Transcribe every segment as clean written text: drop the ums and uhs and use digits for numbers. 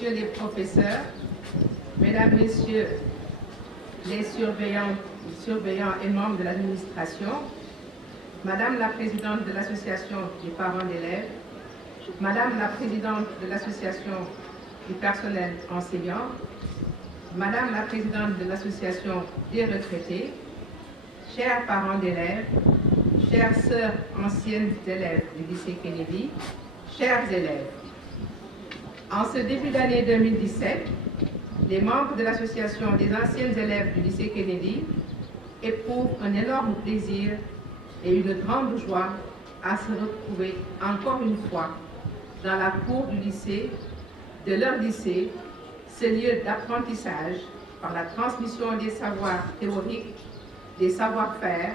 Messieurs les professeurs, Mesdames, Messieurs les surveillants et membres de l'administration, Madame la Présidente de l'Association des parents d'élèves, Madame la Présidente de l'Association du personnel enseignant, Madame la Présidente de l'Association des retraités, chers parents d'élèves, chères sœurs anciennes élèves du lycée Kennedy, chers élèves. En ce début d'année 2017, les membres de l'Association des anciennes élèves du lycée Kennedy éprouvent un énorme plaisir et une grande joie à se retrouver encore une fois dans la cour du lycée, de leur lycée, ce lieu d'apprentissage par la transmission des savoirs théoriques, des savoir-faire,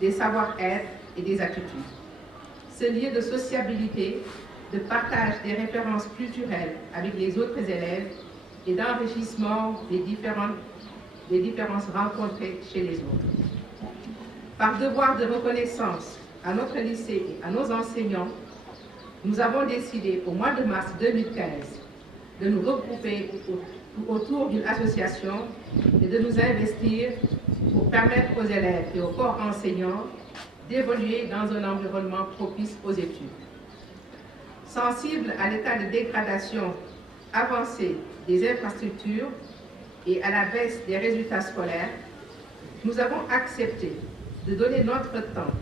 des savoir-être et des attitudes. Ce lieu de sociabilité, de partage des références culturelles avec les autres élèves et d'enrichissement des différences rencontrées chez les autres. Par devoir de reconnaissance à notre lycée et à nos enseignants, nous avons décidé au mois de mars 2015 de nous regrouper autour d'une association et de nous investir pour permettre aux élèves et aux corps enseignants d'évoluer dans un environnement propice aux études. Sensibles à l'état de dégradation avancée des infrastructures et à la baisse des résultats scolaires, nous avons accepté de donner notre temps,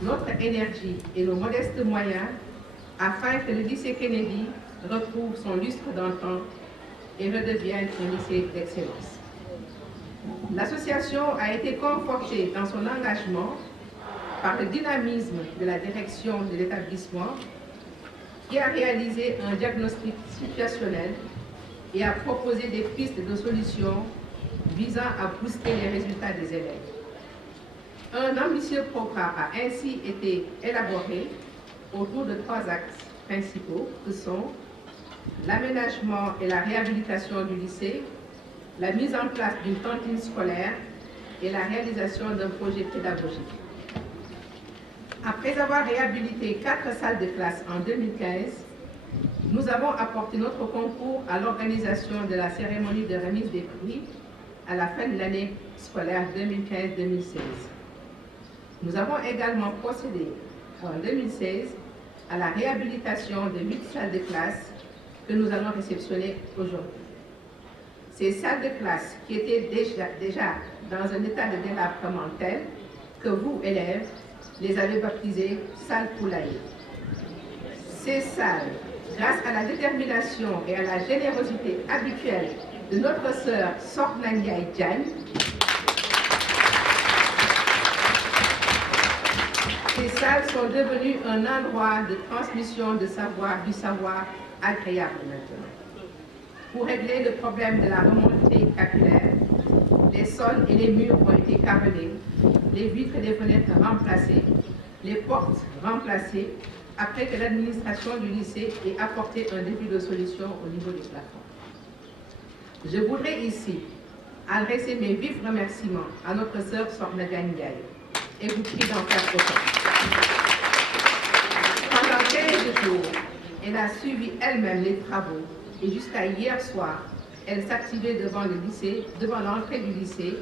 notre énergie et nos modestes moyens afin que le lycée Kennedy retrouve son lustre d'antan et redevienne un lycée d'excellence. L'association a été confortée dans son engagement par le dynamisme de la direction de l'établissement qui a réalisé un diagnostic situationnel et a proposé des pistes de solutions visant à booster les résultats des élèves. Un ambitieux programme a ainsi été élaboré autour de 3 axes principaux que sont l'aménagement et la réhabilitation du lycée, la mise en place d'une cantine scolaire et la réalisation d'un projet pédagogique. Après avoir réhabilité 4 salles de classe en 2015, nous avons apporté notre concours à l'organisation de la cérémonie de remise des prix à la fin de l'année scolaire 2015-2016. Nous avons également procédé en 2016 à la réhabilitation de 8 salles de classe que nous allons réceptionner aujourd'hui. Ces salles de classe qui étaient déjà dans un état de délabrement tel que vous, élèves, les avez baptisées salles poulailler. Ces salles, grâce à la détermination et à la générosité habituelle de notre sœur Sorna Ndiaye Diagne, ces salles sont devenues un endroit de transmission de savoir, du savoir agréable maintenant. Pour régler le problème de la remontée capillaire, les sols et les murs ont été carrelés, les vitres et les fenêtres remplacées, les portes remplacées, après que l'administration du lycée ait apporté un début de solution au niveau du plafond. Je voudrais ici adresser mes vifs remerciements à notre sœur Sorna Ndiaye et vous prie d'en faire autant. Pendant 15 jours, elle a suivi elle-même les travaux et jusqu'à hier soir, elle s'activait devant le lycée, devant l'entrée du lycée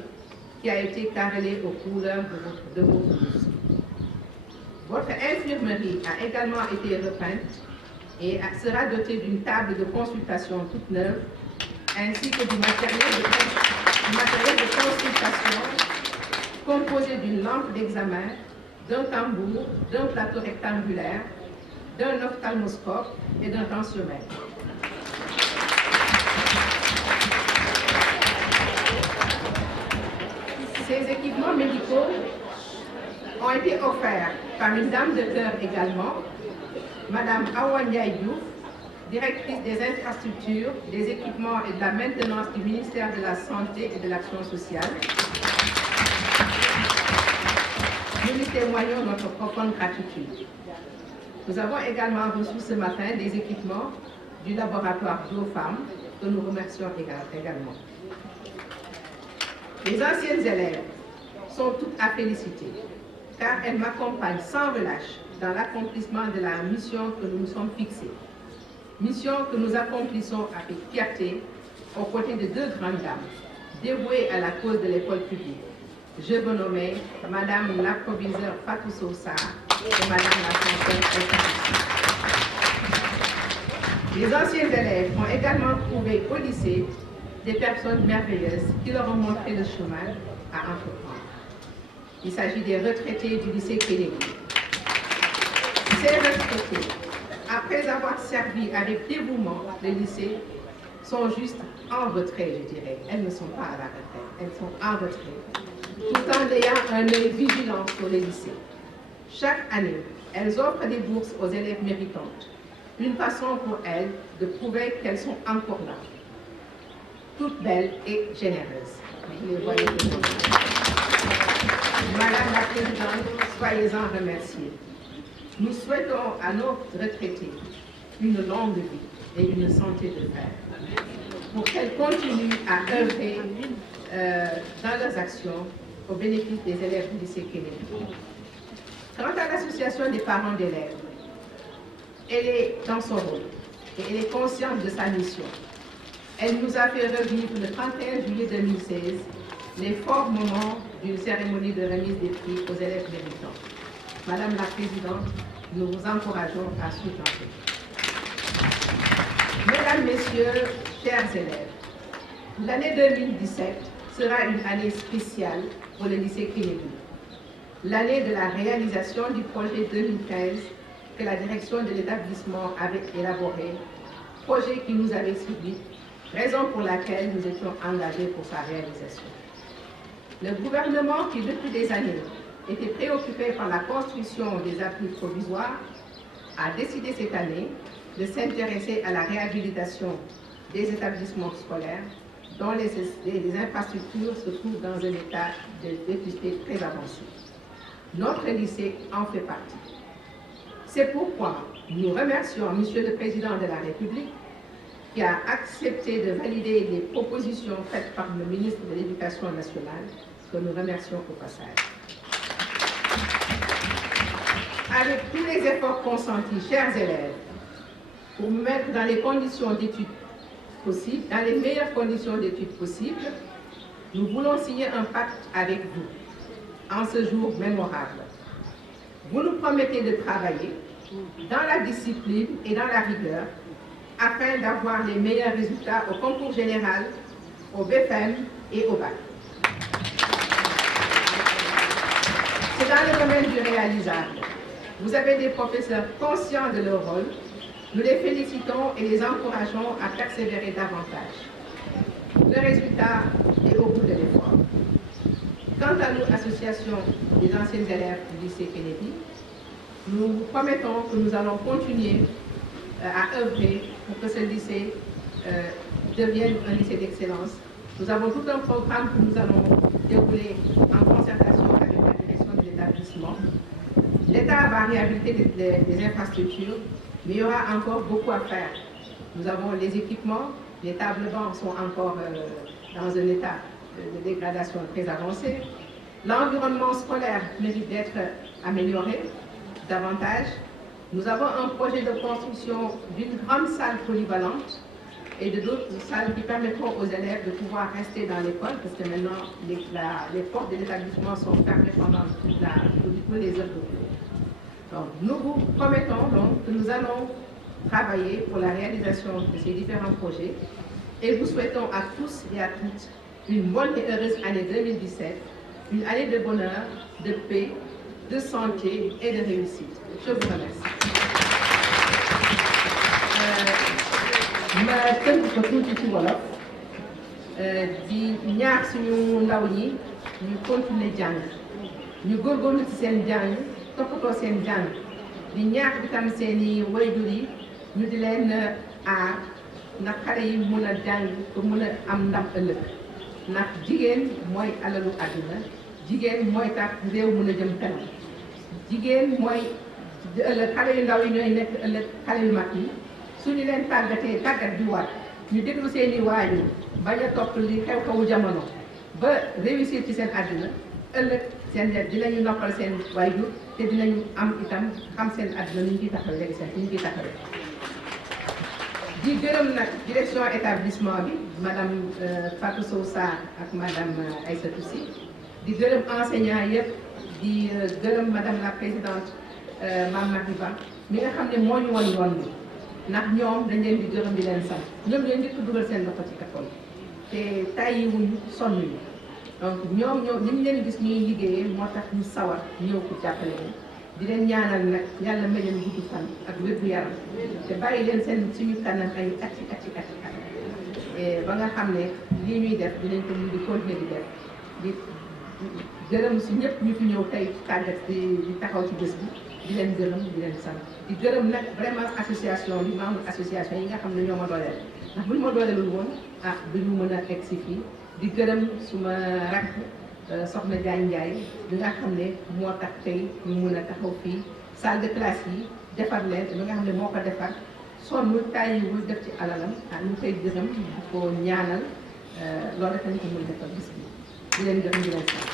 qui a été carrelée aux couleurs de vos blouses. Votre infirmerie a également été repeinte et sera dotée d'une table de consultation toute neuve ainsi que du matériel de consultation composé d'une lampe d'examen, d'un tambour, d'un plateau rectangulaire, d'un ophtalmoscope et d'un tensiomètre. Ces équipements médicaux ont été offerts par une dame de cœur également, Madame Awa Ndiaye Diouf, directrice des infrastructures, des équipements et de la maintenance du ministère de la Santé et de l'Action sociale. Nous lui témoignons notre profonde gratitude. Nous avons également reçu ce matin des équipements du laboratoire Biopharm que nous remercions également. Les anciennes élèves sont toutes à féliciter car elles m'accompagnent sans relâche dans l'accomplissement de la mission que nous nous sommes fixée. mission que nous accomplissons avec fierté aux côtés de deux grandes dames dévouées à la cause de l'école publique. Je veux nommer Madame la proviseure Fatou Sosa et Madame la censeur. Les anciens élèves ont également trouvé au lycée des personnes merveilleuses qui leur ont montré le chemin à entreprendre. Il s'agit des retraités du lycée Kennedy. Ces retraités, après avoir servi avec dévouement le lycée, sont juste en retrait, je dirais. Elles ne sont pas à la retraite, elles sont en retrait, tout en ayant un œil vigilant sur les lycées. Chaque année, elles offrent des bourses aux élèves méritantes, une façon pour elles de prouver qu'elles sont encore là, toutes belles et généreuses. Vous les voyez devant vous. Madame la Présidente, soyez-en remerciée. Nous souhaitons à nos retraités une longue vie et une santé de fer, pour qu'elles continuent à œuvrer dans leurs actions au bénéfice des élèves du lycée Kennedy. Quant à l'association des parents d'élèves, elle est dans son rôle et elle est consciente de sa mission. Elle nous a fait revivre le 31 juillet 2016 les forts moments d'une cérémonie de remise des prix aux élèves méritants. Madame la Présidente, nous vous encourageons à sous-tenter. Mesdames, Messieurs, chers élèves, l'année 2017 sera une année spéciale pour le lycée Kennedy. L'année de la réalisation du projet 2015 que la direction de l'établissement avait élaboré, projet qui nous avait suivi, raison pour laquelle nous étions engagés pour sa réalisation. Le gouvernement qui, depuis des années, était préoccupé par la construction des abris provisoires, a décidé cette année de s'intéresser à la réhabilitation des établissements scolaires dont les infrastructures se trouvent dans un état de vétusté très avancé. Notre lycée en fait partie. C'est pourquoi nous remercions Monsieur le Président de la République qui a accepté de valider les propositions faites par le ministre de l'Éducation nationale, que nous remercions au passage. Avec tous les efforts consentis, chers élèves, pour vous mettre dans les conditions d'études possibles, dans les meilleures conditions d'études possibles, nous voulons signer un pacte avec vous en ce jour mémorable. Vous nous promettez de travailler dans la discipline et dans la rigueur afin d'avoir les meilleurs résultats au concours général, au BFM et au bac. C'est dans le domaine du réalisable. Vous avez des professeurs conscients de leur rôle. Nous les félicitons et les encourageons à persévérer davantage. Le résultat est au bout de l'effort. Quant à nous, association des anciens élèves du lycée Kennedy, nous vous promettons que nous allons continuer à œuvrer pour que ce lycée devienne un lycée d'excellence. Nous avons tout un programme que nous allons dérouler en concertation avec la direction de l'établissement. L'État va réhabiliter des infrastructures, mais il y aura encore beaucoup à faire. Nous avons les équipements, les tables bancs sont encore dans un état de dégradation très avancé. L'environnement scolaire mérite d'être amélioré davantage. Nous avons un projet de construction d'une grande salle polyvalente et de d'autres salles qui permettront aux élèves de pouvoir rester dans l'école, parce que maintenant les portes de l'établissement sont fermées pendant toutes les heures de cours. Donc, nous vous promettons donc que nous allons travailler pour la réalisation de ces différents projets et vous souhaitons à tous et à toutes une bonne et heureuse année 2017, une année de bonheur, de paix, de santé et de réussite. Je vous remercie. ma tënk ko tuuti ci wolof di ñaax suñu ndaw ñi ñu continuer jàng ñu góorgóorlu ci seen jàng toppatoo seen jàng di ñaax bi tam seeni waajur yi ñu di leen aar ndax xale yi mun a jàng pour mun a am ndam ëllëg ndax jigéen mooy alalu àdduna jigéen mooy tax réew mun a jëm kanam jigéen mooy ëllëg xale yu ndaw yi ñooy nekk ëllëg xale yu mag yi suñu leen tàggatee tàggat bi war ñu déglu seeni waajur bañ a topp li xew-xewu jamono ba réussir ci seen àdduna ëllëg seen dinañu noppal seen waajur te dinañu am itam xam seen àdduna ni ñu ciy taxawee léegi seen ni ñu ciy taxawee di gërëm nag direction établissement bi madame Fatou Sow Sarr ak madame Aïssatou Sy di gërëm enseignants yëpp di gërëm madame la présidente Mame Marie Ba mi nga xam ne moo ñu woon yoon bi ndax ñoom dañ leen di gërëm di leen sant ñoom ñoo njëkk dugal seen loxo ci école te tàyyiwuñu sonnuñu donc ñoom ñu ngi leen gis ñuy liggéeyee moo tax ñu sawar ñëw ko jàppale leen di leen ñaanal nag yàlla may leen gudd fan ak wér-gu-yaram te bàyyi leen seen suñu kanam ay ati ba nga xam ne lii ñuy def dinañ ko mun di continuer di def di gërëm si ñëpp ñu fi ñëw tey tàggat di taxaw ci bés bi di leen gërëm di leen sant di gërëm nag vraiment association bi membre association yi nga xam ne ñoo ma dooleel ndax bu ñu ma dooleelul woon du ñu mën a egg si fii di gërëm suma rakk soxna Diagne Ndiaye bi nga xam ne moo tax tey ñu mën a taxaw fii salle de classe yi defar leen bi nga xam ne moo ko defar sonnul tàyyiwul def ci alalam ñu koy gërëm di ko ñaanal loolu rek lañ ko mën defal bis bi di leen gërëm di leen sant